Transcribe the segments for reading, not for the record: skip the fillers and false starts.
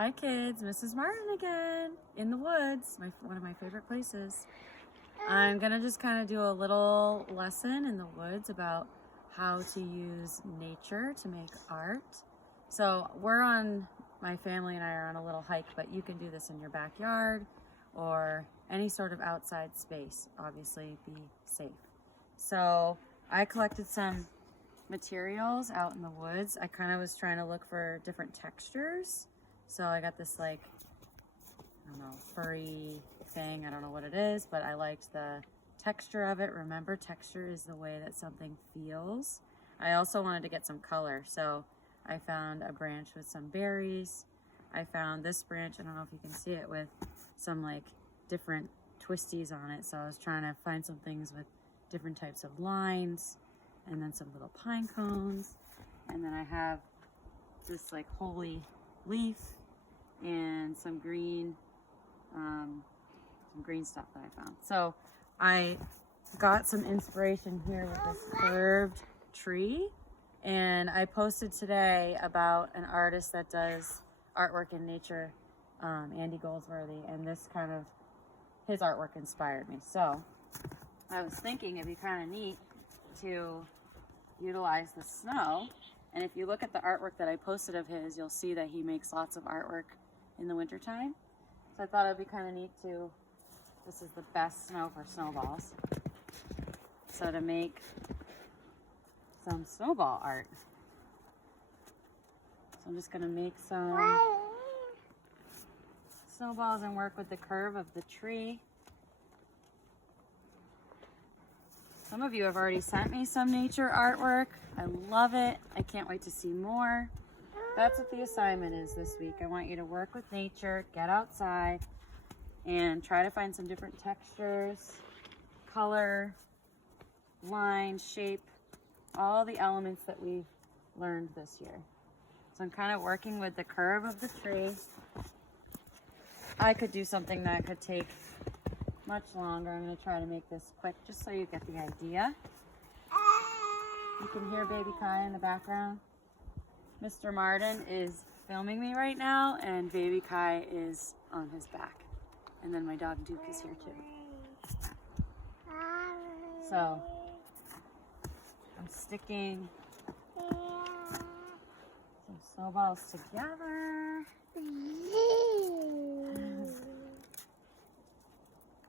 Hi kids, Mrs. Martin again, in the woods, one of my favorite places. I'm gonna just kind of do a little lesson in the woods about how to use nature to make art. So my family and I are on a little hike, but you can do this in your backyard or any sort of outside space. Obviously be safe. So I collected some materials out in the woods. I kind of was trying to look for different textures. So I got this I don't know, furry thing. I don't know what it is, but I liked the texture of it. Remember, texture is the way that something feels. I also wanted to get some color. So I found a branch with some berries. I found this branch, I don't know if you can see it, with some different twisties on it. So I was trying to find some things with different types of lines, and then some little pine cones. And then I have this holy leaf and some green stuff that I found. So I got some inspiration here with this curved tree, and I posted today about an artist that does artwork in nature, Andy Goldsworthy, and his artwork inspired me. So I was thinking it'd be kind of neat to utilize the snow. And if you look at the artwork that I posted of his, you'll see that he makes lots of artwork in the wintertime. So I thought it'd be kind of neat this is the best snow for snowballs. So to make some snowball art. So I'm just gonna make some snowballs and work with the curve of the tree. Some of you have already sent me some nature artwork. I love it. I can't wait to see more. That's what the assignment is this week. I want you to work with nature, get outside, and try to find some different textures, color, line, shape, all the elements that we've learned this year. So I'm kind of working with the curve of the tree. I could do something that could take much longer. I'm going to try to make this quick just so you get the idea. You can hear baby Kai in the background. Mr. Marden is filming me right now, and baby Kai is on his back. And then my dog Duke is here too. So I'm sticking some snowballs together.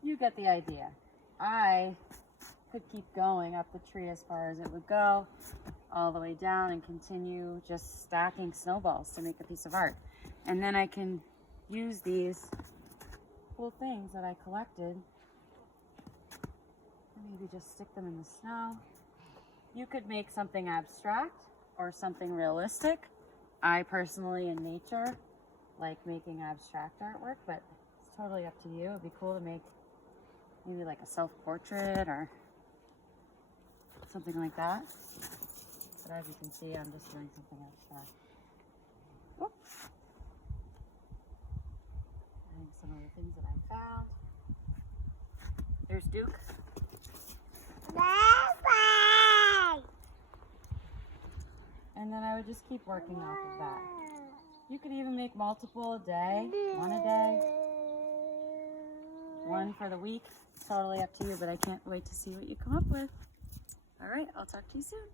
You get the idea. I could keep going up the tree as far as it would go, all the way down, and continue just stacking snowballs to make a piece of art. And then I can use these cool things that I collected and maybe just stick them in the snow. You could make something abstract or something realistic. I personally, in nature, like making abstract artwork, but it's totally up to you. It'd be cool to make maybe a self-portrait or something like that. But as you can see, I'm just doing something abstract. Oops. And some of the things that I found. There's Duke. And then I would just keep working off of that. You could even make multiple a day, one a day, one for the week. Totally up to you, but I can't wait to see what you come up with. All right, I'll talk to you soon.